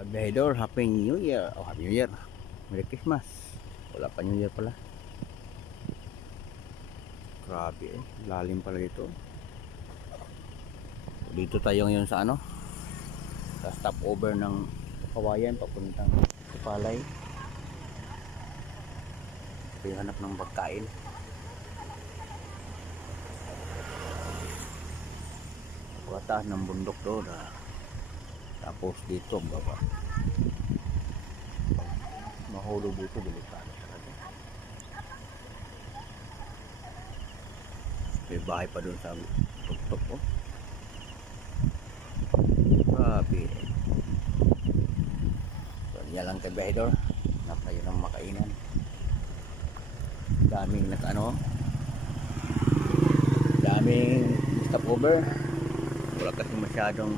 Kabihedor, Happy New Year. Oh, Happy New Year. Merry Christmas. Wala pa New Year pala. Grabe eh. Lalim pala dito. Dito tayo ngayon sa ano? Sa stopover ng Kawayan papuntang Palay. Ito yung hanap ng pagkain. Pagkataas ng bundok doon. Tapos dito ang baba. Mahulog dito, delikado talaga. May bahay pa doon sa tuktok ko. Grabe. So, yan lang kabihedor. Hanap tayo ng makainan. Daming daming stopover. Wala kasi masyadong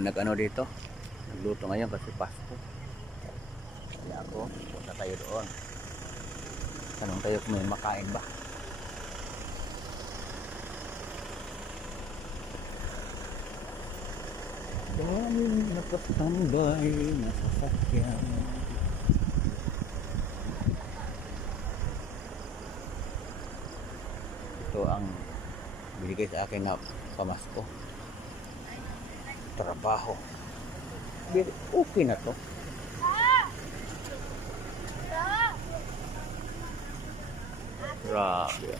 nag-ano dito. Nagluto ngayon kasi Pasko. Kaya ako, punta tayo doon. Tanong tayo kung may makain ba. Daming nakastambay na sasakyan. Ito ang binigay sa akin na pamasko. Trabaho. Okay na to. Grabe.